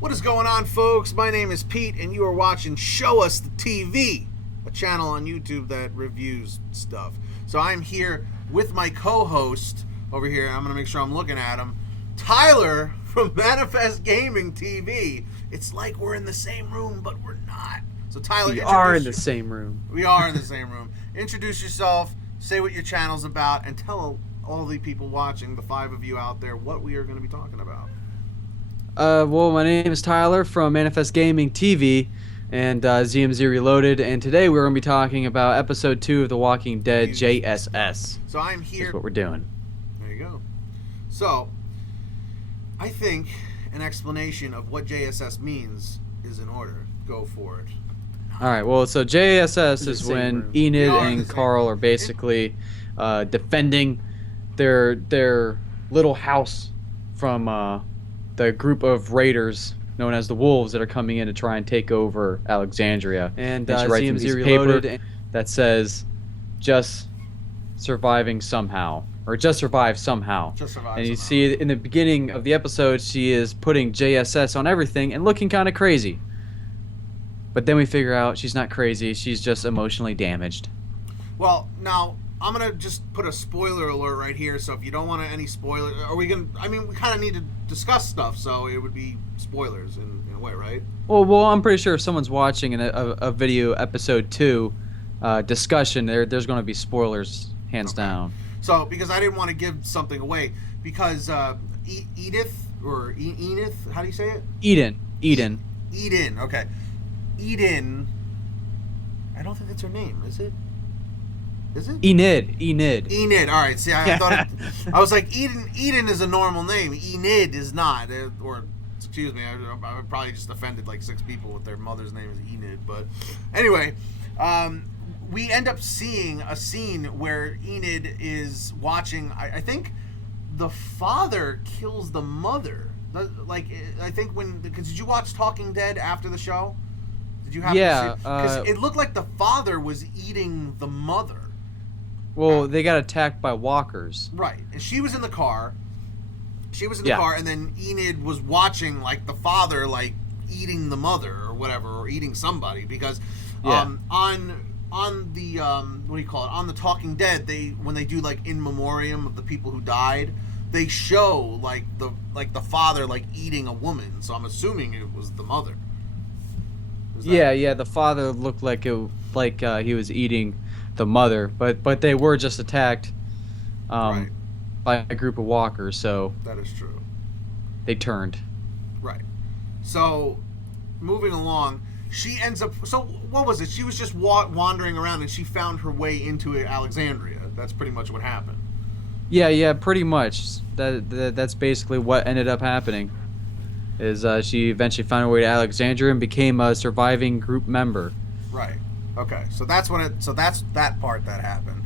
What is going on, folks? My name is Pete, and you are watching Show Us the TV, a channel on YouTube that reviews stuff. So I'm here with my co-host over here. I'm going to make sure I'm looking at him. Tyler from ManifestGamingTV. It's like we're in the same room, but we're not. So Tyler, we are in the same room. We are in the same room. Introduce yourself, say what your channel's about, and tell all the people watching, the 5 of you out there, what we are going to be talking about. Well, my name is Tyler from ManifestGamingTV and ZMZ Reloaded, and today we're going to be talking about episode 2 of The Walking Dead, JSS. So I'm here. That's what we're doing. There you go. So, I think an explanation of what JSS means is in order. Go for it. Alright, well, so JSS is when Enid and Carl are basically defending their little house from the group of raiders known as the Wolves that are coming in to try and take over Alexandria. And she writes in a piece of paper that says, just surviving somehow. Or just survive somehow. Just survive and you somehow. see in the beginning of the episode, she is putting JSS on everything and looking kind of crazy. But then we figure out she's not crazy, she's just emotionally damaged. Well, now, I'm going to just put a spoiler alert right here, so if you don't want any spoilers, are we going to, I mean, we kind of need to discuss stuff, so it would be spoilers in a way, right? Well, I'm pretty sure if someone's watching a video episode 2 discussion, there's going to be spoilers, hands down. So, because I didn't want to give something away, because Edith, or Enid, how do you say it? Eden, okay. Eden, I don't think that's her name, is it? Is it? Enid. All right. See, I thought I was like Eden is a normal name. Enid is not. Or excuse me, I probably just offended like 6 people with their mother's name is Enid. But anyway, we end up seeing a scene where Enid is watching. I think the father kills the mother. Like I think because did you watch Talking Dead after the show? Did you have? Yeah. Because it looked like the father was eating the mother. Well, they got attacked by walkers. Right. And she was in the car. Car, and then Enid was watching, like, the father, like, eating the mother or whatever, or eating somebody. Because on the, what do you call it, on the Talking Dead, when they do, like, in memoriam of the people who died, they show, like, the father, like, eating a woman. So I'm assuming it was the mother. Yeah, the father looked like he was eating the mother, but they were just attacked right. by a group of walkers, so that is true. They turned. Right. So moving along, she ends up. So what was it? She was just wandering around, and she found her way into Alexandria. That's pretty much what happened. Yeah, pretty much. That's basically what ended up happening. Is she eventually found her way to Alexandria and became a surviving group member. Right. Okay. So that's that's that part that happened.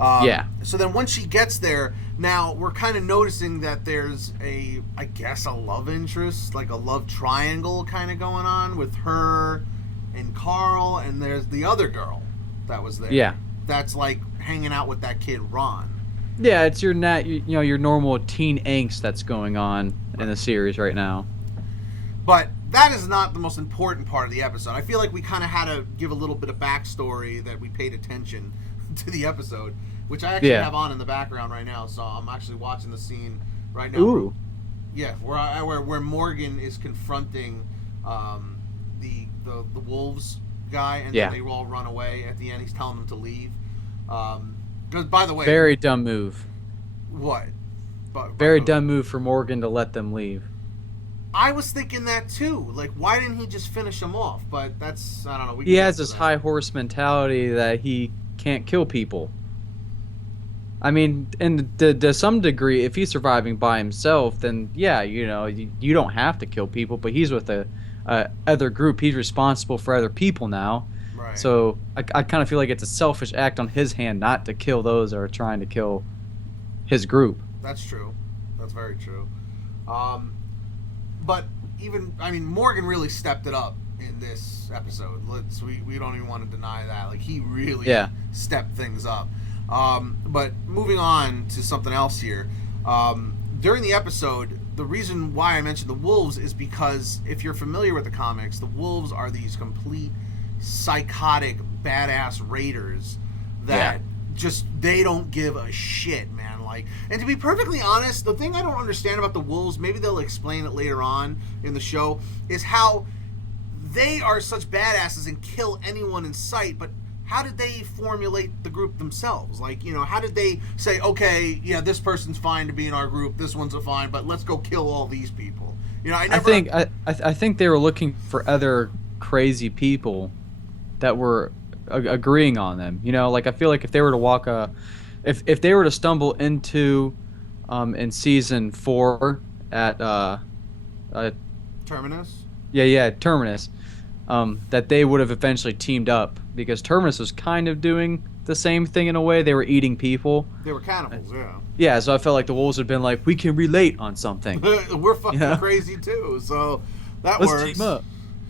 Yeah. So then once she gets there, now we're kind of noticing that there's I guess a love interest, like a love triangle kind of going on with her and Carl, and there's the other girl that was there. Yeah. That's like hanging out with that kid Ron. Yeah, it's your normal teen angst that's going on in the series right now. But that is not the most important part of the episode. I feel like we kind of had to give a little bit of backstory that we paid attention to the episode, which I actually have on in the background right now. So I'm actually watching the scene right now. Ooh. Yeah, where Morgan is confronting the wolves guy, and then they all run away at the end. He's telling them to leave. Because by the way, very dumb move. What? Very dumb move for Morgan to let them leave. I was thinking that too. Like, why didn't he just finish them off? But that's, I don't know. He has this high horse mentality that he can't kill people. I mean, and to some degree, if he's surviving by himself, then yeah, you don't have to kill people. But he's with a other group. He's responsible for other people now. Right. So I kind of feel like it's a selfish act on his hand not to kill those that are trying to kill his group. That's true. That's very true. But Morgan really stepped it up in this episode. We don't even want to deny that. Like, he really stepped things up. But moving on to something else here. During the episode, the reason why I mentioned the wolves is because if you're familiar with the comics, the wolves are these complete psychotic badass raiders that just they don't give a shit, man. Like, and to be perfectly honest, the thing I don't understand about the wolves, maybe they'll explain it later on in the show, is how they are such badasses and kill anyone in sight, but how did they formulate the group themselves? Like, you know, how did they say, okay, yeah, this person's fine to be in our group, this one's a fine, but let's go kill all these people? You know, I think they were looking for other crazy people that were agreeing on them. You know, like I feel like if they were to if they were to stumble into in season 4 at Terminus. Yeah, Terminus. That they would have eventually teamed up because Terminus was kind of doing the same thing in a way. They were eating people. They were cannibals, yeah. Yeah, so I felt like the wolves would have been like, we can relate on something. We're fucking crazy too, so let's works. Team up.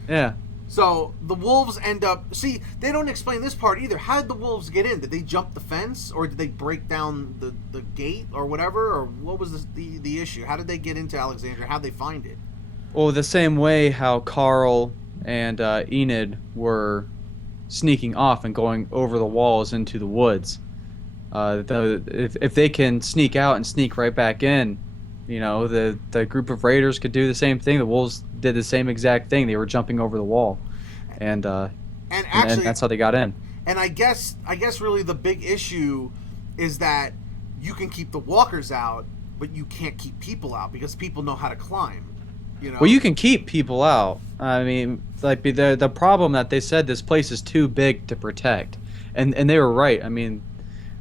Yeah. So the wolves end up. See, they don't explain this part either. How did the wolves get in? Did they jump the fence, or did they break down the gate, or whatever, or what was the issue? How did they get into Alexandria? How did they find it? Well, the same way how Carl and Enid were sneaking off and going over the walls into the woods. If they can sneak out and sneak right back in, you know, the group of raiders could do the same thing. The wolves did the same exact thing. They were jumping over the wall, and that's how they got in. And I guess really the big issue is that you can keep the walkers out, but you can't keep people out because people know how to climb. You know? Well, you can keep people out. I mean, like the problem that they said this place is too big to protect, and they were right. I mean,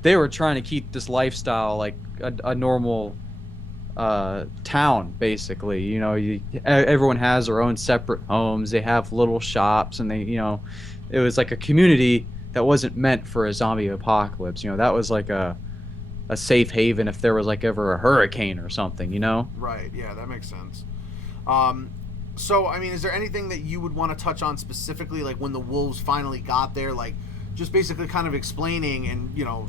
they were trying to keep this lifestyle like a normal town, basically. You know, everyone has their own separate homes. They have little shops, and it was like a community that wasn't meant for a zombie apocalypse. You know, that was like a safe haven if there was like ever a hurricane or something. You know. Right. Yeah, that makes sense. So, I mean, is there anything that you would want to touch on specifically, like when the wolves finally got there, like just basically kind of explaining and, you know,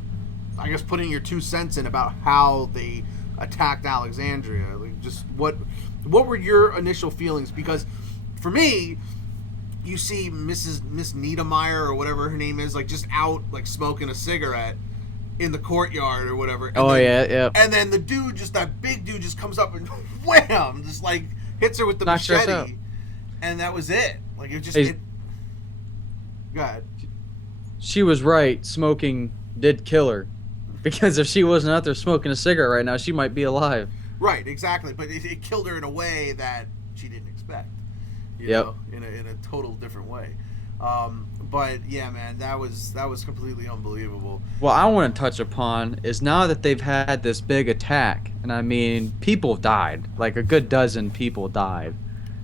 I guess putting your 2 cents in about how they attacked Alexandria? Like, just what were your initial feelings? Because for me, you see Miss Niedermeyer or whatever her name is, like just out like smoking a cigarette in the courtyard or whatever. And yeah. And then the dude, just that big dude, just comes up and wham, just like hits her with the machete, and that was it. Like it just. Go ahead. She was right. Smoking did kill her, because if she wasn't out there smoking a cigarette right now, she might be alive. Right, exactly. But it killed her in a way that she didn't expect. You know, in a total different way. But yeah, man, that was completely unbelievable. What I want to touch upon is now that they've had this big attack, and I mean, people died, like a good dozen people died,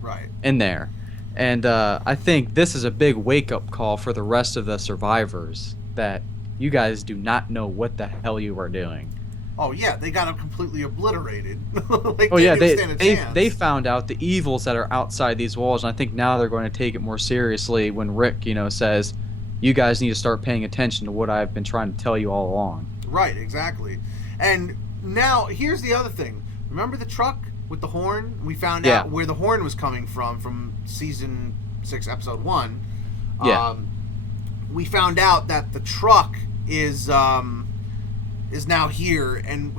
right, in there, and I think this is a big wake-up call for the rest of the survivors that you guys do not know what the hell you are doing. Oh yeah, they got them completely obliterated. Like, they found out the evils that are outside these walls, and I think now they're going to take it more seriously when Rick, says, you guys need to start paying attention to what I've been trying to tell you all along. Right, exactly. And now here's the other thing. Remember the truck with the horn? We found out where the horn was coming from season 6, episode 1. Yeah. We found out that the truck is now here, and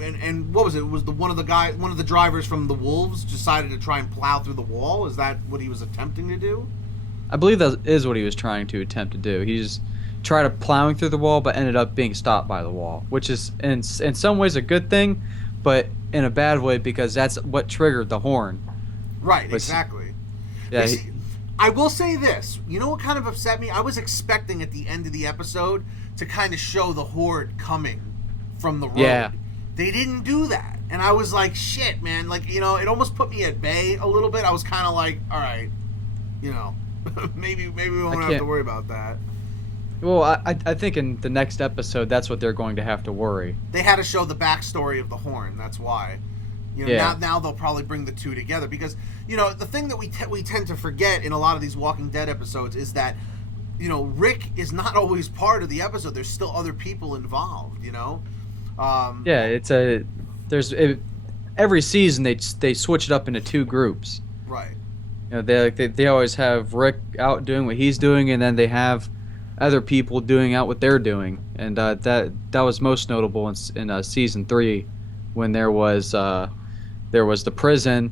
what was it? Was one of the drivers from the wolves decided to try and plow through the wall? Is that what he was attempting to do? I believe that is what he was trying to attempt to do. He just tried plowing through the wall, but ended up being stopped by the wall, which is in some ways a good thing, but in a bad way because that's what triggered the horn. Right, exactly. Yeah. I will say this. You know what kind of upset me? I was expecting at the end of the episode to kind of show the horde coming from the road. Yeah. They didn't do that. And I was like, shit, man. Like, it almost put me at bay a little bit. I was kind of like, all right, maybe we won't have to worry about that. Well, I think in the next episode, that's what they're going to have to worry. They had to show the backstory of the horn. That's why. Now they'll probably bring the two together because, the thing that we tend to forget in a lot of these Walking Dead episodes is that, Rick is not always part of the episode. There's still other people involved, every season they switch it up into two groups. Right. You know, they always have Rick out doing what he's doing, and then they have other people doing out what they're doing, and that was most notable in season 3, when there was the prison,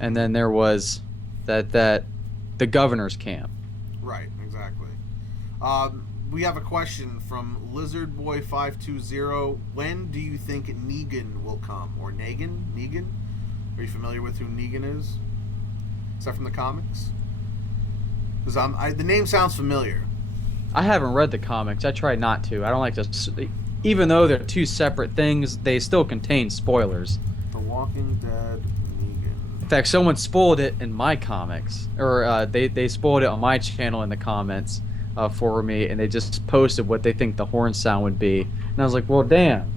and then there was the governor's camp. Right, exactly. We have a question from LizardBoy520. When do you think Negan will come? Or Negan? Negan? Are you familiar with who Negan is? Is that from the comics? Because the name sounds familiar. I haven't read the comics. I try not to. I don't like to... Even though they're two separate things, they still contain spoilers. The Walking Dead Negan. In fact, someone spoiled it in my comics. Or they spoiled it on my channel in the comments for me, and they just posted what they think the horn sound would be. And I was like, well, damn.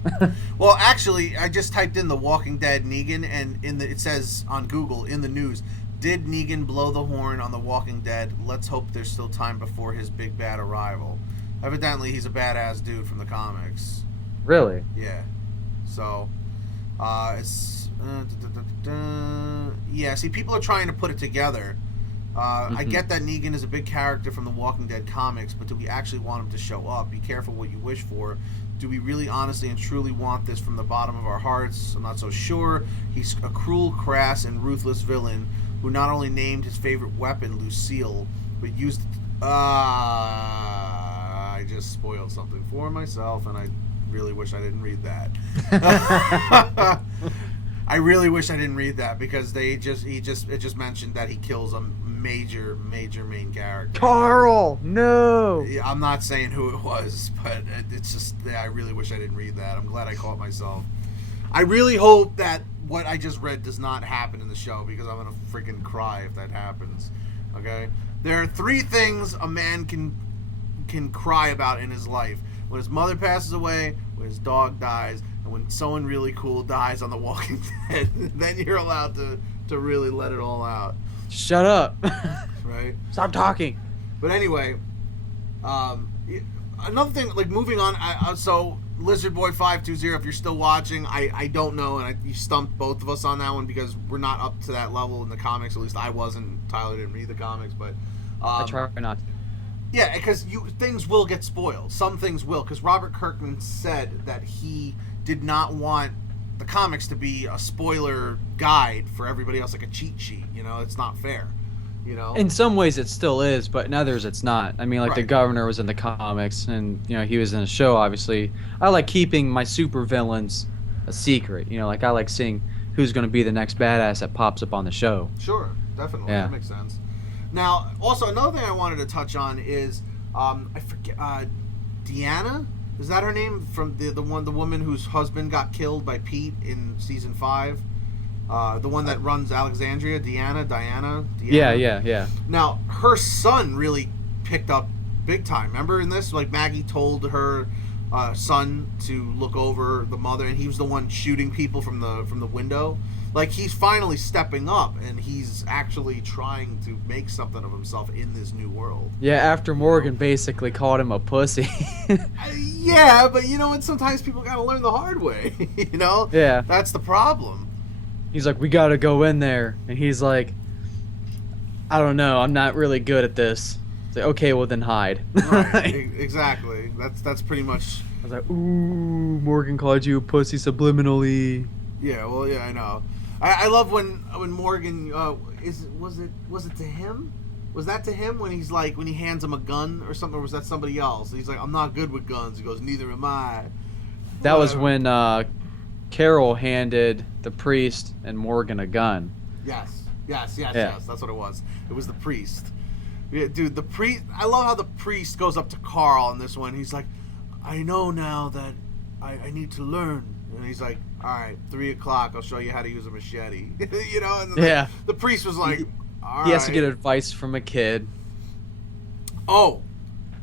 Well, actually, I just typed in The Walking Dead Negan, and it says on Google, in the news, did Negan blow the horn on The Walking Dead? Let's hope there's still time before his big bad arrival. Evidently, he's a badass dude from the comics. Really? Yeah. So, it's... yeah, see, people are trying to put it together. I get that Negan is a big character from the Walking Dead comics, but do we actually want him to show up? Be careful what you wish for. Do we really honestly and truly want this from the bottom of our hearts? I'm not so sure. He's a cruel, crass, and ruthless villain who not only named his favorite weapon Lucille, but used... I just spoiled something for myself, and I really wish I didn't read that. I really wish I didn't read that, because it just mentioned that he kills a major main character. Carl, no. I'm not saying who it was, but it's just, I really wish I didn't read that. I'm glad I caught myself. I really hope that what I just read does not happen in the show, because I'm gonna freaking cry if that happens. Okay, there are 3 things a man can cry about in his life: when his mother passes away, when his dog dies, and when someone really cool dies on The Walking Dead. Then you're allowed to really let it all out. Shut up. Right? Stop talking. But anyway, another thing, like, moving on, so LizardBoy520, if you're still watching, I don't know, and you stumped both of us on that one, because we're not up to that level in the comics. At least I wasn't. Tyler didn't read the comics, but I try not to. Yeah, because things will get spoiled. Some things will, because Robert Kirkman said that he did not want the comics to be a spoiler guide for everybody else, like a cheat sheet. You know, it's not fair. You know, in some ways it still is, but in others it's not. I mean, like, the governor was in the comics, and he was in a show. Obviously, I like keeping my super villains a secret. Like, I like seeing who's going to be the next badass that pops up on the show. Sure, definitely, yeah. That makes sense. Now, also another thing I wanted to touch on is I forget, Deanna, is that her name, from the woman whose husband got killed by Pete in season 5? The one that runs Alexandria, Diana. Yeah. Now, her son really picked up big time. Remember in this, like, Maggie told her son to look over the mother, and he was the one shooting people from the window. Like, he's finally stepping up, and he's actually trying to make something of himself in this new world. Yeah, after Morgan basically called him a pussy. Yeah, but you know what? Sometimes people gotta learn the hard way. Yeah. That's the problem. He's like, we gotta go in there, and he's like, I don't know, I'm not really good at this. It's like, okay, well then hide. Right, exactly. That's pretty much. I was like, ooh, Morgan called you a pussy subliminally. Yeah, well, yeah, I know. I love when Morgan was it to him? Was that to him when he's like, when he hands him a gun or something, or was that somebody else? He's like, I'm not good with guns. He goes, neither am I. That was when Carol handed the priest and Morgan a gun. Yes. That's what it was. It was the priest. Yeah, dude, the priest. I love how the priest goes up to Carl in this one. He's like, I know now that I need to learn. And he's like, all right, 3 o'clock, I'll show you how to use a machete. And yeah. The priest was like, all right. He has to get advice from a kid. Oh,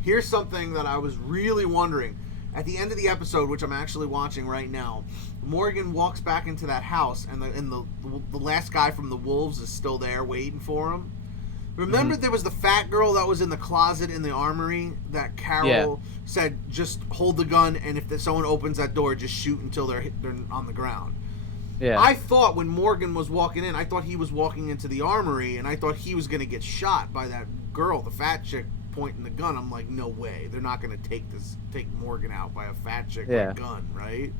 here's something that I was really wondering. At the end of the episode, which I'm actually watching right now, Morgan walks back into that house, and the last guy from the Wolves is still there waiting for him. Remember, there was the fat girl that was in the closet in the armory that Carol said, just hold the gun, and if someone opens that door, just shoot until they're on the ground. Yeah. I thought when Morgan was walking in, I thought he was walking into the armory, and I thought he was going to get shot by that girl, the fat chick, pointing the gun. I'm like, no way. They're not going to take Morgan out by a fat chick with a gun, right?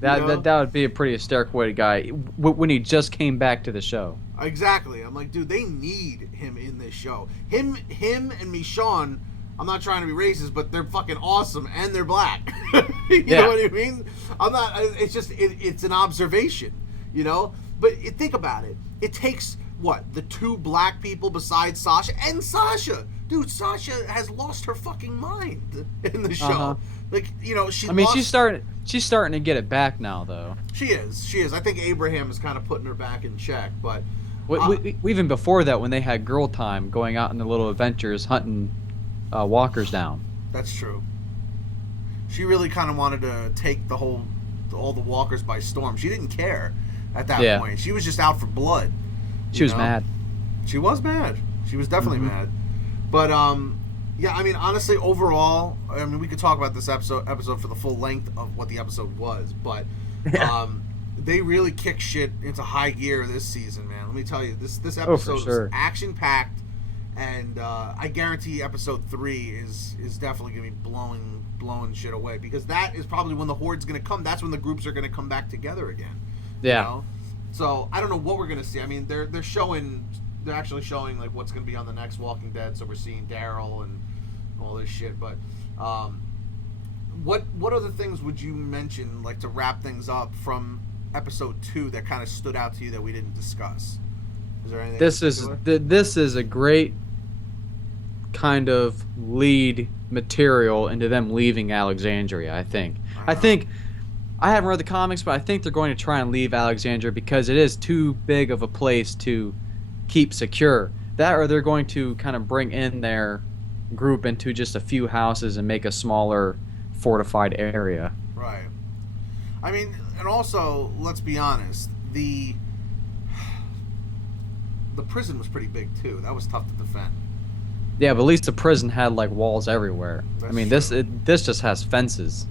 That would be a pretty hysterical way to guy when he just came back to the show. Exactly. I'm like, dude, they need him in this show. Him and Michonne, I'm not trying to be racist, but they're fucking awesome, and they're black. You know what I mean? I'm not. It's just it's an observation, you know. But think about it. It takes what, the 2 black people besides Sasha, and Sasha, dude. Sasha has lost her fucking mind in the show. Like, you know, she's starting to get it back now, though. She is. I think Abraham is kind of putting her back in check, but even before that, when they had girl time, going out in the little adventures, hunting walkers down. That's true. She really kind of wanted to take all the walkers by storm. She didn't care at that point. She was just out for blood. She was mad. She was mad. She was definitely mad. But yeah, I mean, honestly, overall, I mean, we could talk about this episode for the full length of what the episode was, but they really kick shit into high gear this season, man. Let me tell you, this episode is action packed, and I guarantee episode 3 is definitely gonna be blowing shit away, because that is probably when the Horde's gonna come. That's when the groups are gonna come back together again. Yeah. You know? So I don't know what we're gonna see. I mean, they're actually showing like what's gonna be on the next Walking Dead. So we're seeing Daryl and all this shit. But what other things would you mention, like, to wrap things up from episode 2 that kind of stood out to you that we didn't discuss? Is there anything? This is a great kind of lead material into them leaving Alexandria. I think I haven't read the comics, but I think they're going to try and leave Alexandria because it is too big of a place to keep secure. That, or they're going to kind of bring in their group into just a few houses and make a smaller fortified area. Right. I mean, and also, let's be honest, the prison was pretty big too. That was tough to defend. Yeah, but at least the prison had like walls everywhere. That's true. This just has fences.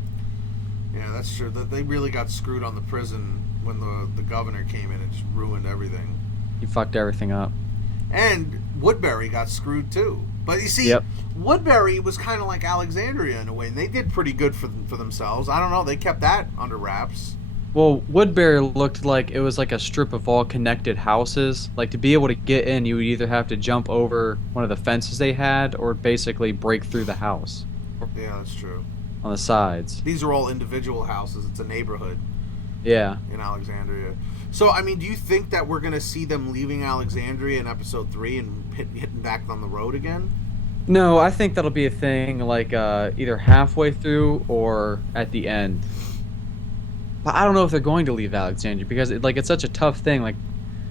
Yeah, that's true. They really got screwed on the prison when the governor came in and just ruined everything. He fucked everything up. And Woodbury got screwed too. But you see, Woodbury was kind of like Alexandria in a way, and they did pretty good for themselves. I don't know, they kept that under wraps. Well, Woodbury looked like it was like a strip of all connected houses. Like, to be able to get in, you would either have to jump over one of the fences they had or basically break through the house. Yeah, that's true. On the sides. These are all individual houses. It's a neighborhood. Yeah. In Alexandria. So, I mean, do you think that we're going to see them leaving Alexandria in episode 3 and hitting back on the road again? No, I think that'll be a thing, like, either halfway through or at the end. But I don't know if they're going to leave Alexandria because it's such a tough thing. Like,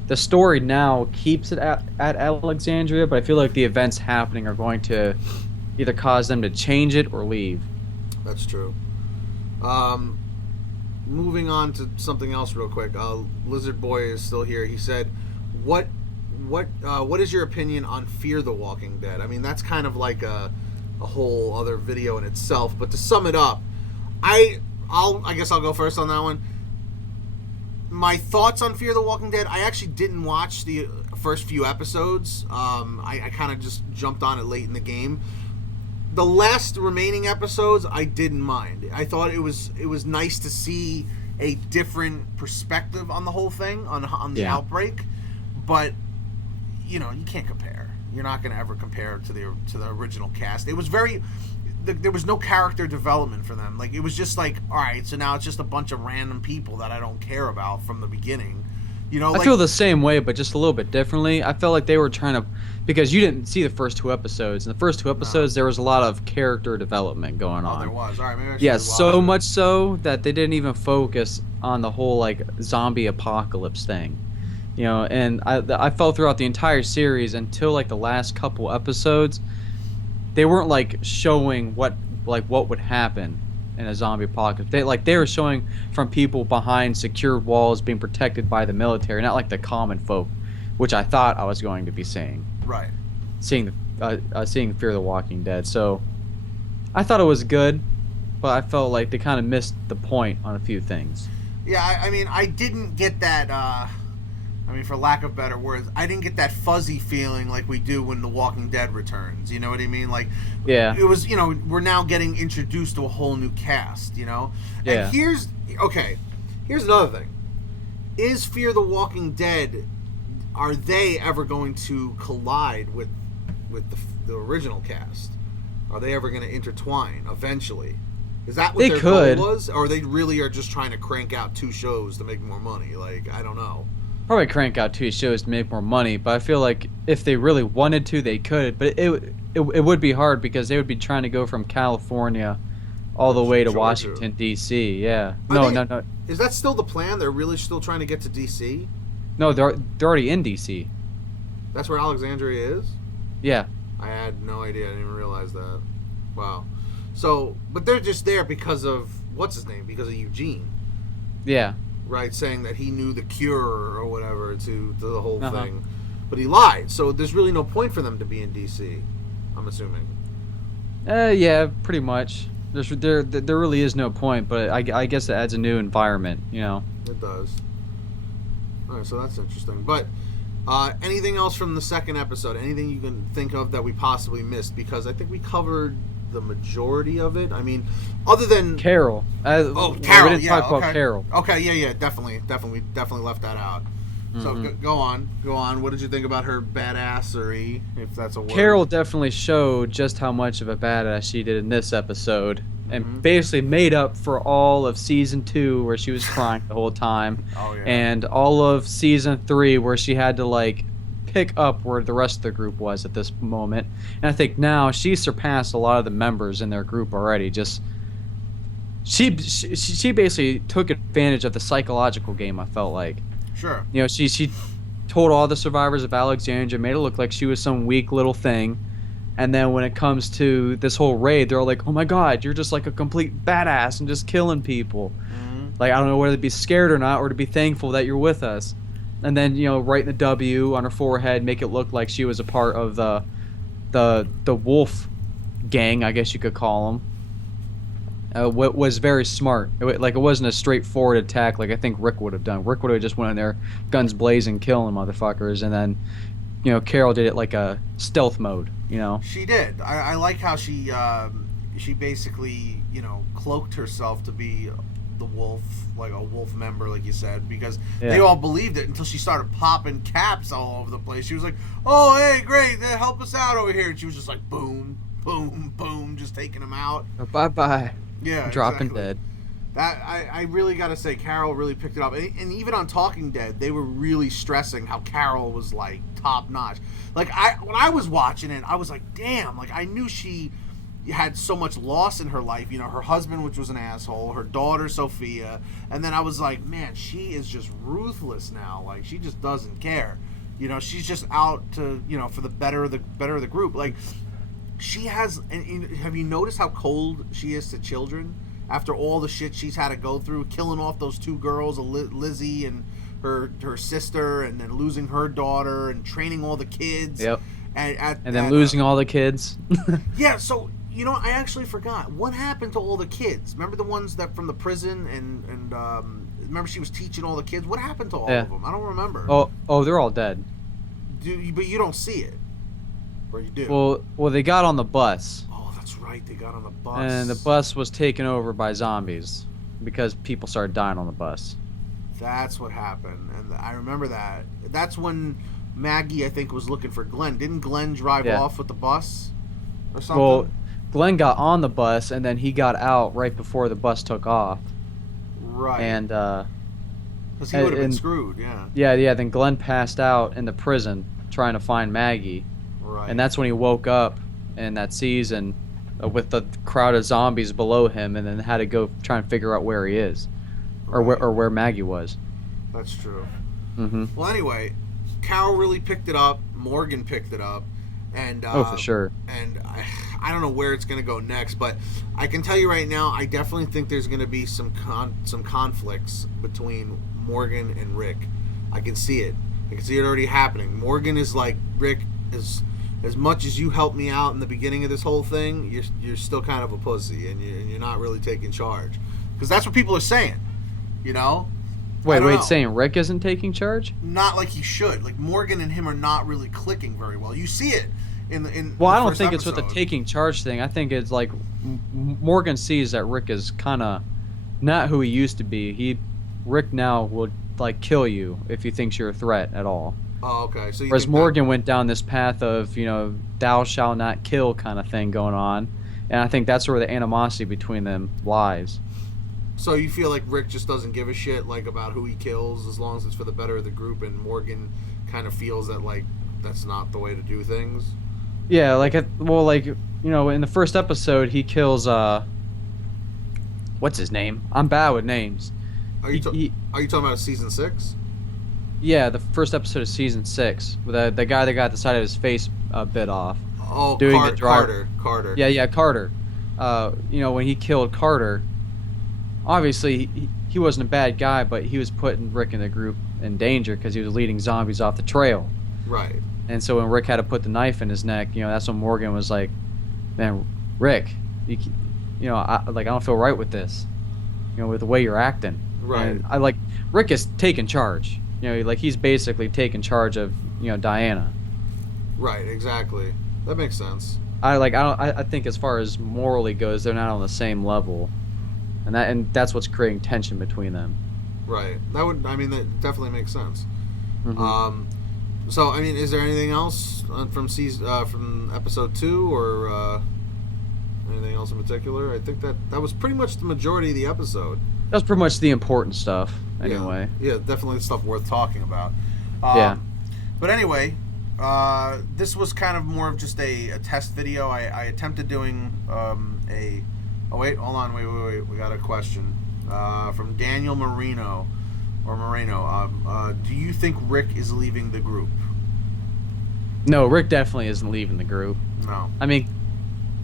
the story now keeps it at Alexandria, but I feel like the events happening are going to either cause them to change it or leave. That's true. Moving on to something else real quick. Lizard Boy is still here. He said, what is your opinion on Fear the Walking Dead? I mean, that's kind of like a whole other video in itself, but to sum it up, I guess I'll go first on that one. My thoughts on Fear the Walking Dead, I actually didn't watch the first few episodes. I kind of just jumped on it late in the game. The last remaining episodes, I didn't mind. I thought it was nice to see a different perspective on the whole thing, on the outbreak. But, you know, you can't compare. You're not going to ever compare to the original cast. It was there was no character development for them. Like, it was just like, all right, so now it's just a bunch of random people that I don't care about from the beginning. You know, I feel the same way, but just a little bit differently. I felt like they were trying to, because you didn't see the first 2 episodes. In the first 2 episodes, there was a lot of character development going on. Oh, there was. All right, maybe I should so much so that they didn't even focus on the whole like zombie apocalypse thing. You know, and I felt throughout the entire series until like the last couple episodes, they weren't like showing what would happen in a zombie apocalypse. They were showing from people behind secured walls being protected by the military, not like the common folk, which I thought I was going to be seeing. Right. Seeing Fear the Walking Dead. So I thought it was good, but I felt like they kind of missed the point on a few things. Yeah, I mean, I didn't get that. I mean, for lack of better words, I didn't get that fuzzy feeling like we do when The Walking Dead returns. You know what I mean? Like, Yeah. it was. We're now getting introduced to a whole new cast. Yeah. And here's another thing: is Fear the Walking Dead? Are they ever going to collide with the original cast? Are they ever going to intertwine eventually? Is that what their goal was? Or they really are just trying to crank out 2 shows to make more money? Like, I don't know. Probably crank out 2 shows to make more money, but I feel like if they really wanted to, they could. But it would be hard because they would be trying to go from California all the way to Washington, D.C. Yeah. No. Is that still the plan? They're really still trying to get to D.C.? No, they're already in D.C. That's where Alexandria is? Yeah. I had no idea. I didn't even realize that. Wow. So, but they're just there because of, what's his name? Because of Eugene. Yeah. Right? Saying that he knew the cure or whatever to the whole thing. But he lied. So there's really no point for them to be in D.C., I'm assuming. Yeah, pretty much. There really is no point, but I guess it adds a new environment, It does. All right, so that's interesting. But anything else from the second episode? Anything you can think of that we possibly missed? Because I think we covered the majority of it. I mean, other than Carol. Carol. We didn't talk okay. about Carol. Okay, yeah, definitely, we definitely left that out. So go on. What did you think about her badassery, if that's a word? Carol definitely showed just how much of a badass she did in this episode, and basically made up for all of season 2 where she was crying the whole time, and all of season 3 where she had to pick up where the rest of the group was at this moment. And I think now she surpassed a lot of the members in their group already. Just she basically took advantage of the psychological game, I felt like. Sure. She told all the survivors of Alexandria, made it look like she was some weak little thing. And then when it comes to this whole raid, they're all like, oh my god, you're just like a complete badass and just killing people. Like, I don't know whether to be scared or not, or to be thankful that you're with us. And then, writing the W on her forehead, make it look like she was a part of the wolf gang, I guess you could call them. What was very smart. It wasn't a straightforward attack like I think Rick would have done. Rick would have just went in there, guns blazing, killing motherfuckers, and then, Carol did it like a stealth mode. She did. I like how she basically cloaked herself to be the wolf, like a wolf member, like you said, because they all believed it until she started popping caps all over the place. She was like, "Oh, hey, great, help us out over here," and she was just like, boom, boom, boom, just taking them out. Bye bye. Yeah, dropping dead. That I really gotta say, Carol really picked it up, and even on Talking Dead, they were really stressing how Carol was like top notch. Like when I was watching it, I was like, damn, like I knew she had so much loss in her life. Her husband, which was an asshole, her daughter Sophia, and then I was like, man, she is just ruthless now. Like she just doesn't care. She's just out to for the better of the group. Like she has. And have you noticed how cold she is to children? After all the shit she's had to go through, killing off those 2 girls, Lizzie and her sister, and then losing her daughter, and training all the kids. Yep. And then losing all the kids. Yeah, so, I actually forgot. What happened to all the kids? Remember the ones that from the prison, and remember she was teaching all the kids? What happened to all of them? I don't remember. Oh, they're all dead. But you don't see it. Or you do? Well, they got on the bus. Right, they got on the bus. And the bus was taken over by zombies because people started dying on the bus. That's what happened, and I remember that. That's when Maggie, I think, was looking for Glenn. Didn't Glenn drive off with the bus or something? Well, Glenn got on the bus, and then he got out right before the bus took off. Right. And, because he would have been screwed, yeah. Yeah, then Glenn passed out in the prison trying to find Maggie. Right. And that's when he woke up in that season with the crowd of zombies below him, and then had to go try and figure out where he is, or where Maggie was. That's true. Mm-hmm. Well, anyway, Carol really picked it up. Morgan picked it up, and for sure. And I don't know where it's going to go next, but I can tell you right now, I definitely think there's going to be some conflicts between Morgan and Rick. I can see it. I can see it already happening. Morgan is like, Rick is. As much as you helped me out in the beginning of this whole thing, you're still kind of a pussy, and you're not really taking charge. Because that's what people are saying. You know? Wait, saying Rick isn't taking charge? Not like he should. Like Morgan and him are not really clicking very well. You see it in the Well, the I don't first think episode. it's with the taking charge thing. I think it's like Morgan sees that Rick is kind of not who he used to be. Rick now will like kill you if he thinks you're a threat at all. Oh, okay. So whereas Morgan went down this path of, thou shalt not kill kind of thing going on, and I think that's where the animosity between them lies. So you feel like Rick just doesn't give a shit like about who he kills as long as it's for the better of the group, and Morgan kind of feels that like that's not the way to do things. Yeah, in the first episode he kills what's his name? I'm bad with names. Are you talking about season 6? Yeah, the first episode of season 6 with the guy that got the side of his face bit off. Oh, Carter. Yeah, Carter. When he killed Carter, obviously he wasn't a bad guy, but he was putting Rick and the group in danger because he was leading zombies off the trail. Right. And so when Rick had to put the knife in his neck, that's when Morgan was like, "Man, Rick, I don't feel right with this, with the way you're acting." Right. And Rick is taking charge. He's basically taking charge of Diana. Right. Exactly. That makes sense. I think as far as morally goes, they're not on the same level, and that's what's creating tension between them. Right. That definitely makes sense. Mm-hmm. So is there anything else from episode 2 or anything else in particular? I think that was pretty much the majority of the episode. That's pretty much the important stuff, anyway. Yeah, definitely stuff worth talking about. Yeah. But anyway, this was kind of more of just a test video. I attempted doing a... Oh, wait, hold on. Wait. We got a question from Daniel Moreno. Do you think Rick is leaving the group? No, Rick definitely isn't leaving the group. No.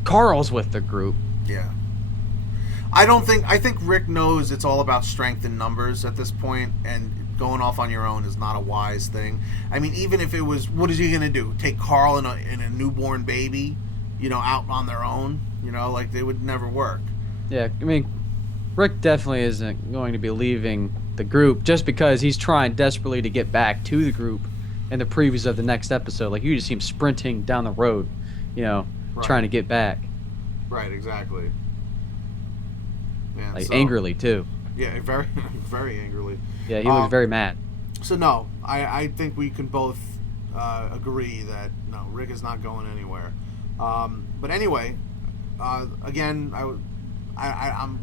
Carl's with the group. Yeah. I think Rick knows it's all about strength in numbers at this point, and going off on your own is not a wise thing. Even if it was, what is he going to do? Take Carl and a newborn baby, out on their own? They would never work. Yeah, Rick definitely isn't going to be leaving the group just because he's trying desperately to get back to the group in the previews of the next episode. You just see him sprinting down the road, Right. trying to get back. Right, exactly. Yeah, angrily, too. Yeah, very, very angrily. Yeah, he looked very mad. So, no, I think we can both agree that, no, Rick is not going anywhere. But anyway, again, I'm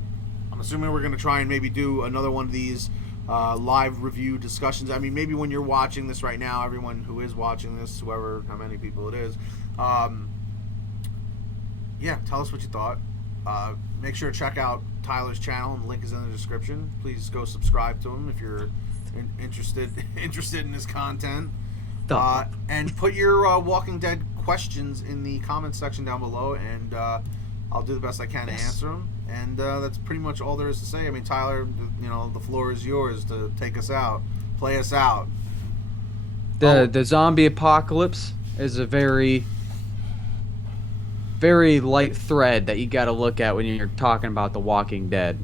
assuming we're going to try and maybe do another one of these live review discussions. Maybe when you're watching this right now, everyone who is watching this, how many people it is, tell us what you thought. Make sure to check out Tyler's channel, and the link is in the description. Please go subscribe to him if you're interested in his content. And put your Walking Dead questions in the comments section down below, and I'll do the best I can to answer them. And that's pretty much all there is to say. Tyler, the floor is yours to take us out, play us out. The zombie apocalypse is a very, very light thread that you got to look at when you're talking about The Walking Dead.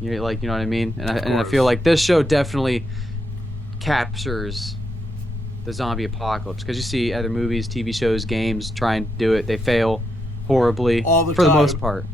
You know what I mean? And I feel like this show definitely captures the zombie apocalypse, because you see other movies, TV shows, games try and do it. They fail horribly all the for time. the most part.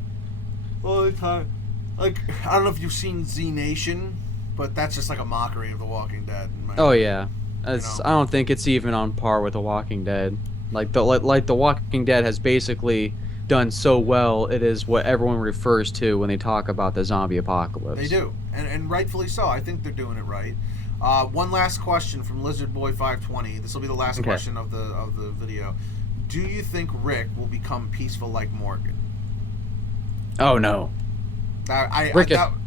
All the time. I don't know if you've seen Z Nation, but that's just like a mockery of The Walking Dead. Oh yeah, I don't think it's even on par with The Walking Dead. The Walking Dead has basically done so well. It is what everyone refers to when they talk about the zombie apocalypse. They do, and rightfully so. I think they're doing it right. One last question from LizardBoy520. This will be the last question of the video. Do you think Rick will become peaceful like Morgan? Oh no.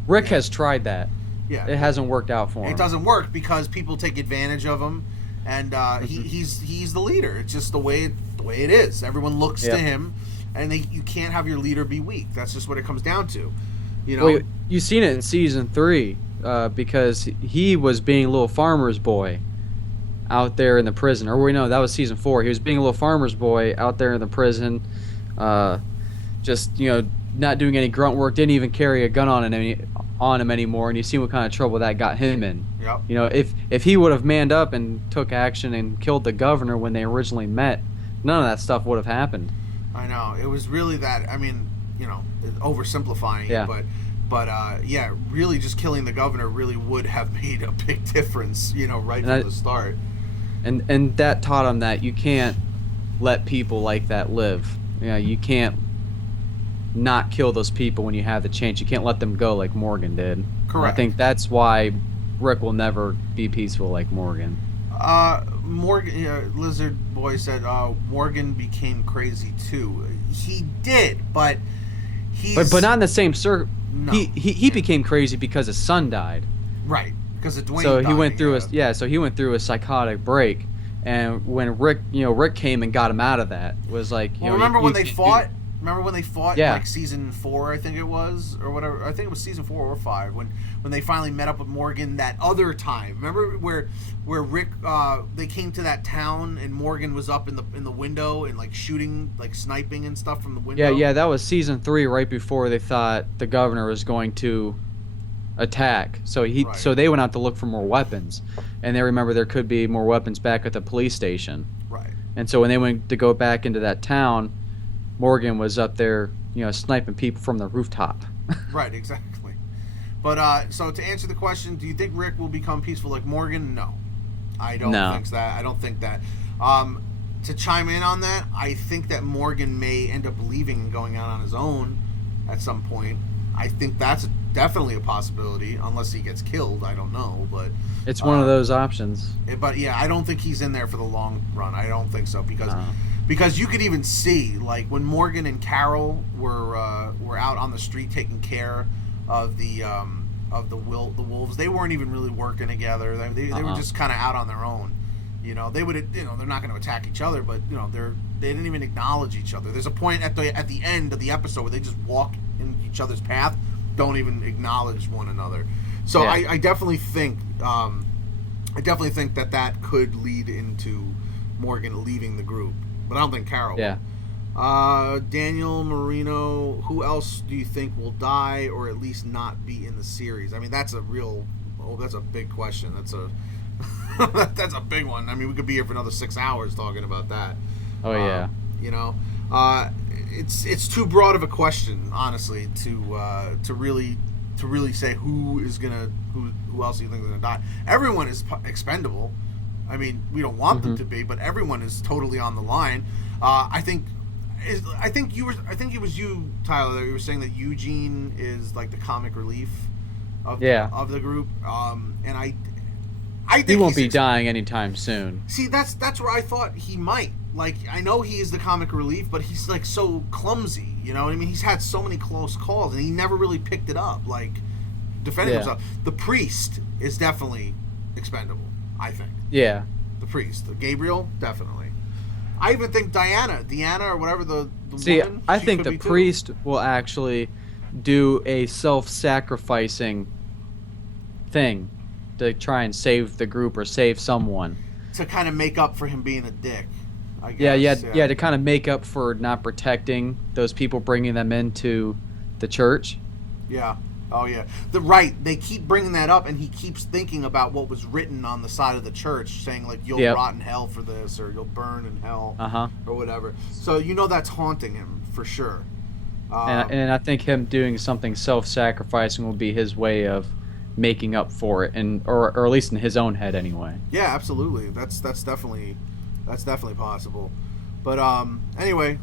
Rick has tried that. Yeah. It hasn't worked out for him. It doesn't work because people take advantage of him, and he's the leader. It's just the way it is. Everyone looks to him, and you can't have your leader be weak. That's just what it comes down to. Well, you've seen it in season 3. Because he was being a little farmer's boy out there in the prison. Or that was season 4. He was being a little farmer's boy out there in the prison, just not doing any grunt work. Didn't even carry a gun on on him anymore, and you see what kind of trouble that got him in. Yep. You know, if he would have manned up and took action and killed the governor when they originally met, none of that stuff would have happened. I know. It was really that, I mean, you know, oversimplifying Yeah. it, but yeah, really just killing the governor really would have made a big difference, you know, right from the start. And that taught him that you can't let people like that live. You know, you can't not kill those people when you have the chance. You can't let them go like Morgan did. Correct. And I think that's why Rick will never be peaceful like Morgan. Morgan, Lizard Boy said, Morgan became crazy too. He did, but But not in the same No. He became crazy because his son died. Right, because of Dwayne. So he dying, went through so he went through a psychotic break, and when Rick came and got him out of that, was like, remember when they fought? Remember when they fought? Yeah. Like season 4, I think it was, or whatever. I think it was season 4 or 5 when they finally met up with Morgan that other time. Remember where Rick they came to that town and Morgan was up in the window and like shooting, like sniping and stuff from the window. Yeah, that was season 3, right before they thought the governor was going to attack. So so they went out to look for more weapons, and they remember there could be more weapons back at the police station. Right. And so when they went to go back into that town, Morgan was up there, sniping people from the rooftop. Right, exactly. But so to answer the question, do you think Rick will become peaceful like Morgan? No, I don't think that. I don't think that. To chime in on that, I think that Morgan may end up leaving and going out on his own at some point. I think that's definitely a possibility, unless he gets killed. I don't know, but it's one of those options. But yeah, I don't think he's in there for the long run. I don't think so because you could even see, like, when Morgan and Carol were out on the street taking care of the wolves. They weren't even really working together. They were just kind of out on their own. They would, they're not going to attack each other, but they didn't even acknowledge each other. There's a point at the end of the episode where they just walk in each other's path, don't even acknowledge one another. So yeah. I definitely think that could lead into Morgan leaving the group, but I don't think Carol will. Daniel Marino, who else do you think will die or at least not be in the series? I mean, that's a big question. That's a big one. I mean, we could be here for another 6 hours talking about that. Oh yeah. It's too broad of a question, honestly, to really say who else do you think is gonna die. Everyone is expendable. I mean, we don't want them to be, but everyone is totally on the line. I think it was you, Tyler, that you were saying that Eugene is like the comic relief of the group. And I think he won't be dying anytime soon. See, that's where I thought he might. Like, I know he is the comic relief, but he's like so clumsy. You know what I mean? He's had so many close calls, and he never really picked it up, like defending himself. The priest is definitely expendable, I think. Yeah. The priest, Gabriel, definitely. I even think Deanna or whatever the woman. I think the priest will actually do a self-sacrificing thing to try and save the group or save someone. To kind of make up for him being a dick. I guess. Yeah, to kind of make up for not protecting those people, bringing them into the church. Yeah. Oh, yeah. They keep bringing that up, and he keeps thinking about what was written on the side of the church, saying, like, you'll rot in hell for this, or you'll burn in hell, or whatever. So, that's haunting him, for sure. And I think him doing something self-sacrificing will be his way of making up for it, or at least in his own head, anyway. Yeah, absolutely. That's definitely possible. But anyway,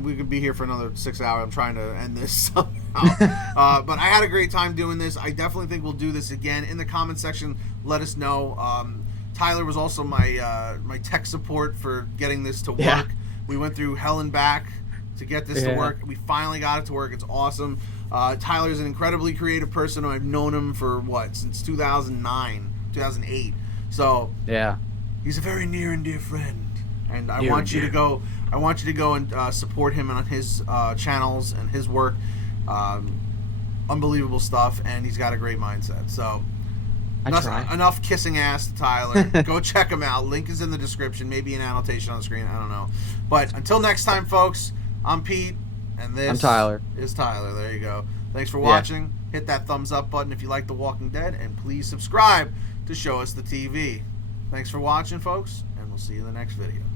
we could be here for another 6 hours. I'm trying to end this somehow. But I had a great time doing this. I definitely think we'll do this again. In the comment section, let us know. Tyler was also my tech support for getting this to work. Yeah. We went through hell and back to get this to work. We finally got it to work. It's awesome. Tyler's an incredibly creative person. I've known him for since 2008. So yeah, he's a very near and dear friend. And I want you to go and support him on his channels and his work. Unbelievable stuff, and he's got a great mindset. So enough kissing ass to Tyler. Go check him out. Link is in the description, maybe an annotation on the screen. I don't know. But until next time, folks, I'm Pete, and this I'm Tyler. Is Tyler. There you go. Thanks for watching. Hit that thumbs up button if you like The Walking Dead, and please subscribe to Show Us the TV. Thanks for watching, folks, and we'll see you in the next video.